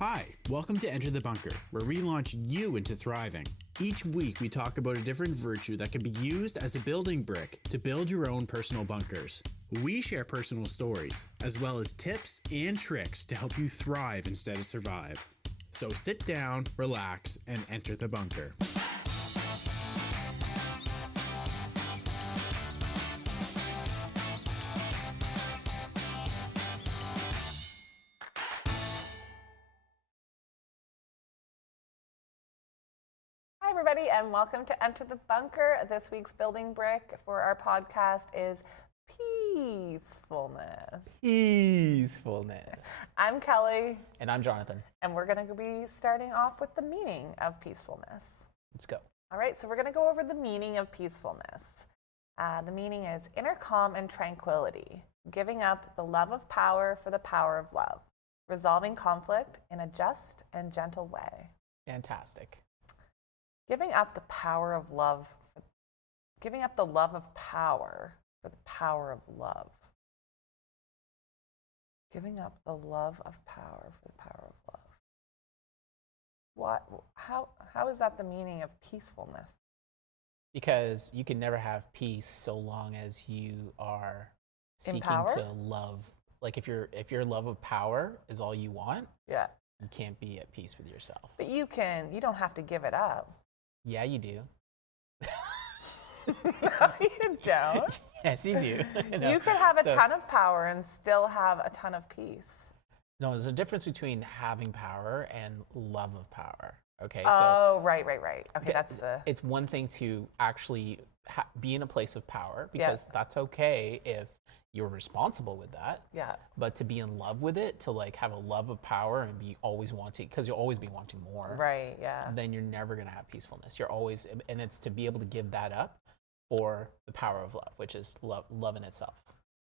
Hi, welcome to Enter the Bunker, where we launch you into thriving. Each week we talk about a different virtue that can be used as a building brick to build your own personal bunkers. We share personal stories, as well as tips and tricks to help you thrive instead of survive. So sit down, relax, and enter the bunker. Hi, everybody, and welcome to Enter the Bunker. This week's building brick for our podcast is peacefulness. Peacefulness. I'm Kelly. And I'm Jonathan. And we're going to be starting off with the meaning of peacefulness. Let's go. All right, so we're going to go over the meaning of peacefulness. The meaning is inner calm and tranquility, giving up the love of power for the power of love, resolving conflict in a just and gentle way. Fantastic. Giving up the power of love, giving up the love of power for the power of love. Giving up the love of power for the power of love. How is that the meaning of peacefulness? Because you can never have peace so long as you are seeking to love. Like if your love of power is all you want, yeah, you can't be at peace with yourself. But you don't have to give it up. Yeah, you do. No, you don't. Yes, you do. No. You could have a ton of power and still have a ton of peace. No, there's a difference between having power and love of power. Okay. Oh, right. Okay, It's one thing to actually be in a place of power because that's okay if you're responsible with that. Yeah. But to be in love with it, to like have a love of power and be always wanting, because you'll always be wanting more. Right. Yeah. Then you're never gonna have peacefulness. You're always, and it's to be able to give that up for the power of love, which is love in itself.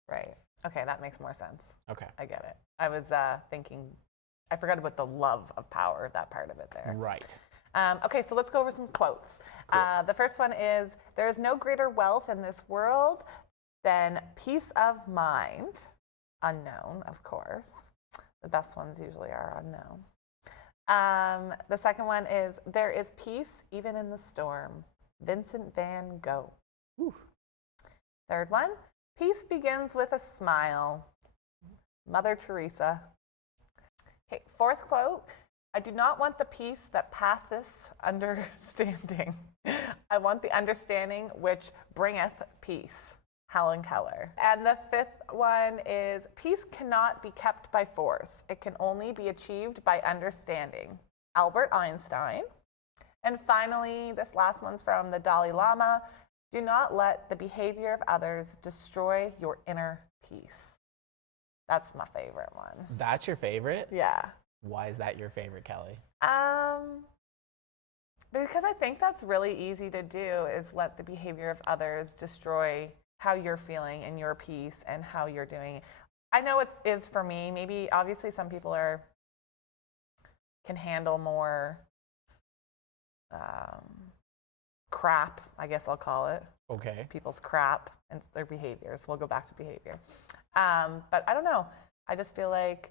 Right. Okay, that makes more sense. Okay. I get it. I was thinking, I forgot about the love of power, that part of it there. Right. Okay, so let's go over some quotes. Cool. The first one is, there is no greater wealth in this world than peace of mind. Unknown, of course. The best ones usually are unknown. The second one is, there is peace even in the storm. Vincent van Gogh. Whew. Third one, peace begins with a smile. Mother Teresa. Okay, fourth quote, I do not want the peace that passeth understanding. I want the understanding which bringeth peace. Helen Keller. And the fifth one is, peace cannot be kept by force. It can only be achieved by understanding. Albert Einstein. And finally, this last one's from the Dalai Lama. Do not let the behavior of others destroy your inner peace. That's my favorite one. That's your favorite? Yeah. Why is that your favorite, Kelly? Because I think that's really easy to do, is let the behavior of others destroy how you're feeling and your peace and how you're doing. I know it is for me. Maybe, obviously, some people can handle more crap, I guess I'll call it. Okay. People's crap and their behaviors. We'll go back to behavior. But I don't know. I just feel like,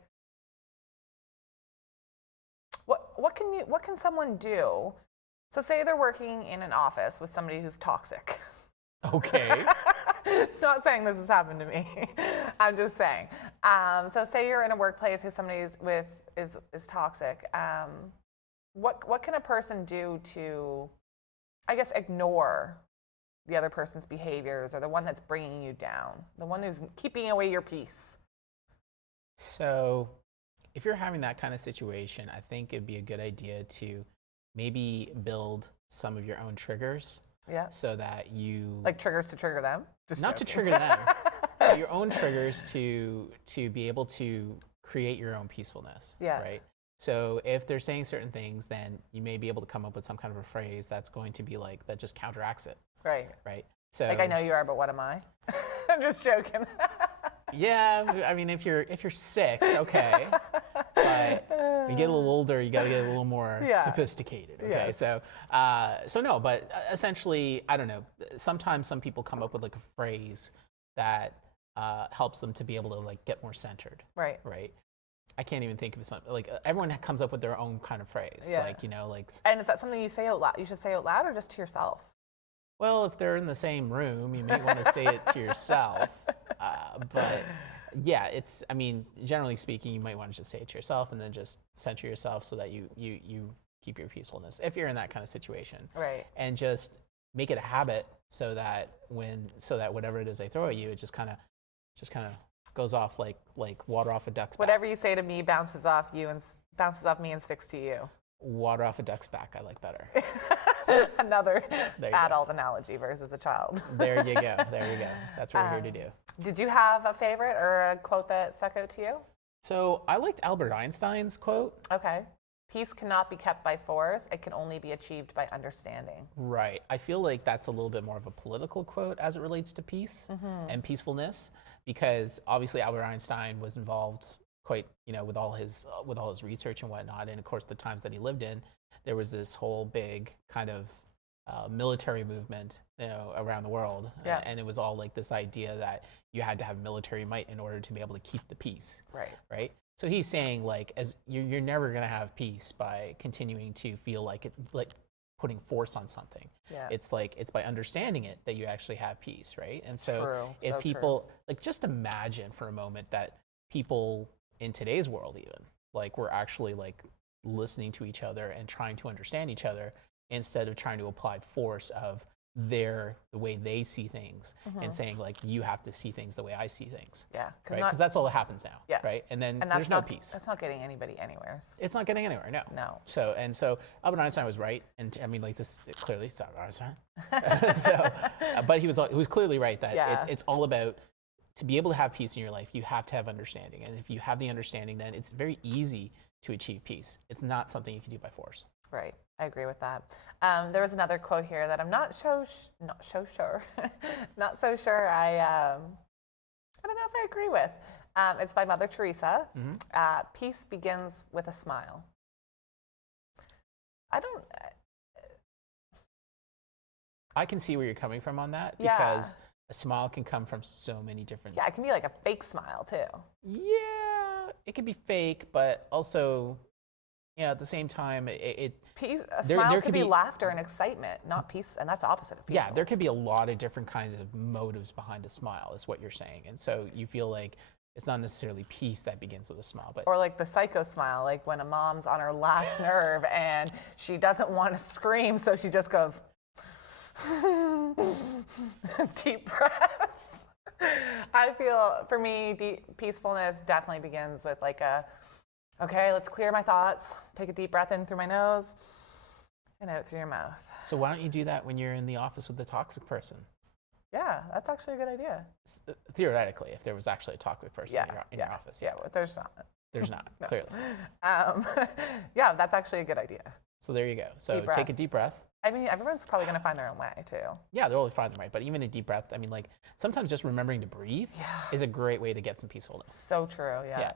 what can someone do? So say they're working in an office with somebody who's toxic. Okay. Not saying this has happened to me. I'm just saying. So say you're in a workplace who somebody is toxic. What can a person do to, I guess, ignore the other person's behaviors or the one that's bringing you down, the one who's keeping away your peace? So if you're having that kind of situation, I think it'd be a good idea to maybe build some of your own triggers. Yeah. So that you... Like triggers to trigger them? Just not joking. to trigger them, but your own triggers to be able to create your own peacefulness. Yeah. Right? So if they're saying certain things, then you may be able to come up with some kind of a phrase that's going to be like, that just counteracts it. Right. Right? So, like, I know you are, but what am I? I'm just joking. Yeah, I mean, if you're 6, okay. But you get a little older, you got to get a little more sophisticated. Okay, Yes. So no, but essentially, I don't know. Sometimes some people come up with like a phrase that helps them to be able to like get more centered. Right. Right. I can't even think of something. Like everyone comes up with their own kind of phrase. Yeah. Like, like. And is that something you say out loud? You should say out loud or just to yourself? Well, if they're in the same room, you may want to say it to yourself. But yeah, generally speaking, you might want to just say it to yourself and then just center yourself so that you keep your peacefulness if you're in that kind of situation. Right. And just make it a habit so that whatever it is they throw at you, it just kind of goes off like water off a duck's back. Whatever you say to me bounces off me and sticks to you. Water off a duck's back, I like better. Another adult analogy versus a child. There you go. That's what we're here to do. Did you have a favorite or a quote that stuck out to you? So I liked Albert Einstein's quote. Okay. Peace cannot be kept by force. It can only be achieved by understanding. Right. I feel like that's a little bit more of a political quote as it relates to peace and peacefulness, because obviously Albert Einstein was involved quite, with all his research and whatnot. And of course, the times that he lived in, there was this whole big kind of military movement, around the world. Yeah. And it was all like this idea that you had to have military might in order to be able to keep the peace. Right. Right. So he's saying like, as you're never going to have peace by continuing to feel like putting force on something. Yeah. It's by understanding it that you actually have peace, right? And so True. if So people just imagine for a moment that people in today's world even we're actually listening to each other and trying to understand each other instead of trying to apply force of the way they see things and saying you have to see things the way I see things. Yeah. Right? Because that's all that happens now. Yeah. Right. And then And there's no peace. That's not getting anybody anywhere. It's not getting anywhere. No. No. So Albert Einstein was right, and this clearly it's Albert Einstein. But he was clearly right that it's all about, to be able to have peace in your life, you have to have understanding, and if you have the understanding, then it's very easy to achieve peace. It's not something you can do by force. Right. I agree with that. There was another quote here that I'm not so sure. Not so sure. I don't know if I agree with. It's by Mother Teresa. Peace begins with a smile. I can see where you're coming from on that, Yeah. because a smile can come from so many different. Yeah, it can be like a fake smile too. Yeah, it can be fake, but also, at the same time, Peace. A There smile could could be be- laughter and excitement, not peace, and that's opposite of peaceful. yeah, there could be a lot of different kinds of motives behind a smile, is what you're saying, and so you feel like it's not necessarily peace that begins with a smile, but Or like the psycho smile, like when a mom's on her last nerve and she doesn't want to scream, so she just goes deep breaths. I feel, for me, peacefulness definitely begins with okay, let's clear my thoughts, take a deep breath in through my nose and out through your mouth. So why don't you do that when you're in the office with the toxic person? Yeah, that's actually a good idea. Theoretically, if there was actually a toxic person in your office. Yeah, but there's not. There's not, No. clearly. Yeah, that's actually a good idea. So there you go. So Deep breath. take a deep breath. I mean, everyone's probably going to find their own way too. Yeah, they're always fine, right? But even a deep breath, sometimes just remembering to breathe is a great way to get some peacefulness. So true, yeah. Yeah.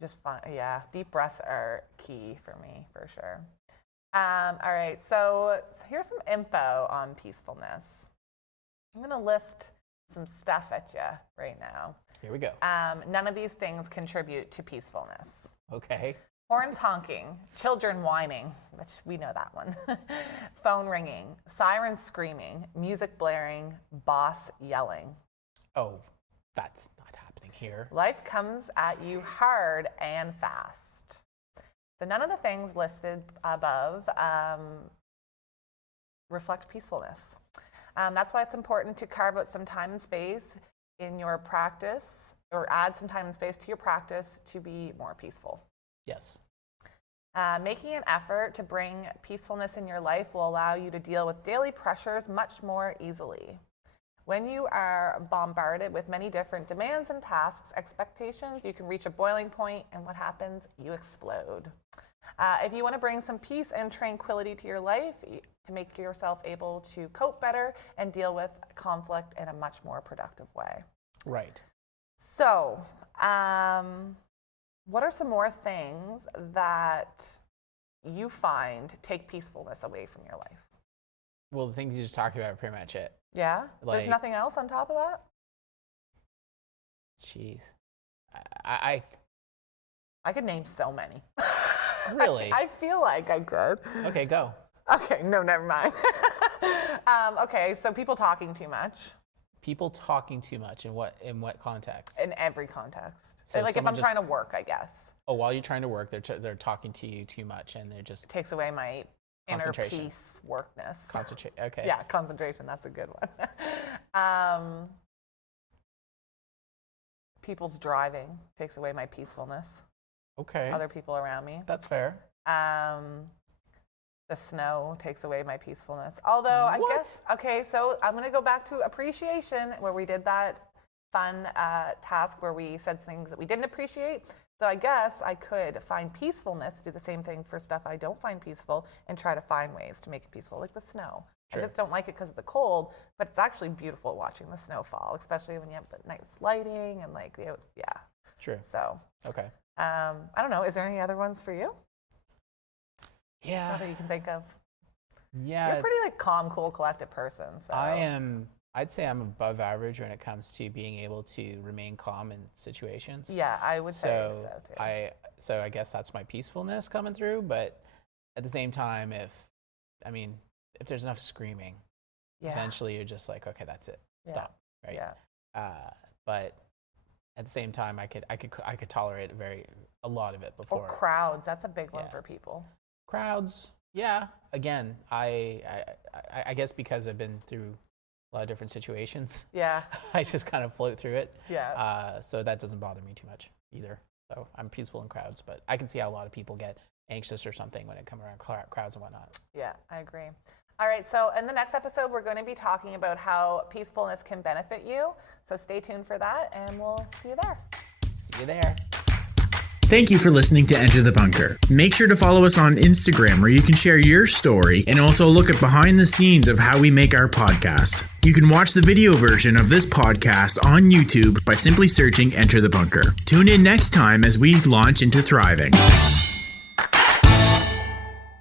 Just fun, yeah. Deep breaths are key for me, for sure. All right, so here's some info on peacefulness. I'm going to list some stuff at you right now. Here we go. None of these things contribute to peacefulness. Okay. Horns honking, children whining, which we know that one, phone ringing, sirens screaming, music blaring, boss yelling. Oh, that's not happening here. Life comes at you hard and fast. So none of the things listed above reflect peacefulness. That's why it's important to carve out some time and space in your practice, or add some time and space to your practice to be more peaceful. Yes. Making an effort to bring peacefulness in your life will allow you to deal with daily pressures much more easily. When you are bombarded with many different demands and tasks, expectations, you can reach a boiling point, and what happens? You explode. If you want to bring some peace and tranquility to your life, to make yourself able to cope better and deal with conflict in a much more productive way. Right. So, what are some more things that you find take peacefulness away from your life? Well, the things you just talked about are pretty much it. Yeah? There's Like- nothing else on top of that? Jeez. I I could name so many. Really? I feel like I could. Okay, go. Okay, no, never mind. Okay, so people talking too much. People talking too much in what context? In every context. So like if someone I'm just- trying to work, I guess. Oh, while you're trying to work, they're talking to you too much, and they're just It takes away my inner Concentration. peace workness. concentrate. Okay. Yeah, concentration, that's a good one. People's driving takes away my peacefulness. Okay. Other people around me. That's fair. The snow takes away my peacefulness. Although I guess, okay, so I'm going to go back to appreciation where we did that fun task where we said things that we didn't appreciate. So I guess I could find peacefulness, do the same thing for stuff I don't find peaceful, and try to find ways to make it peaceful, like the snow. Sure. I just don't like it because of the cold, but it's actually beautiful watching the snow fall, especially when you have the nice lighting and like, yeah. True. So, Okay. I don't know. Is there any other ones for you? Yeah. That you can think of? Yeah. You're a pretty like calm, cool, collected person. So I'd say I'm above average when it comes to being able to remain calm in situations. Yeah, I would say so too. So I guess that's my peacefulness coming through, but at the same time, if there's enough screaming, eventually you're just like, okay, that's it. Stop. Right. Yeah. But at the same time, I could tolerate a lot of it before. Or crowds. That's a big one Yeah. for people. Crowds, yeah. Again, I guess because I've been through a lot of different situations, Yeah. I just kind of float through it. Yeah. So that doesn't bother me too much either. So I'm peaceful in crowds, but I can see how a lot of people get anxious or something when it comes around crowds and whatnot. Yeah, I agree. All right, so in the next episode, we're going to be talking about how peacefulness can benefit you. So stay tuned for that, and we'll see you there. See you there. Thank you for listening to Enter the Bunker. Make sure to follow us on Instagram where you can share your story and also look at behind the scenes of how we make our podcast. You can watch the video version of this podcast on YouTube by simply searching Enter the Bunker. Tune in next time as we launch into thriving.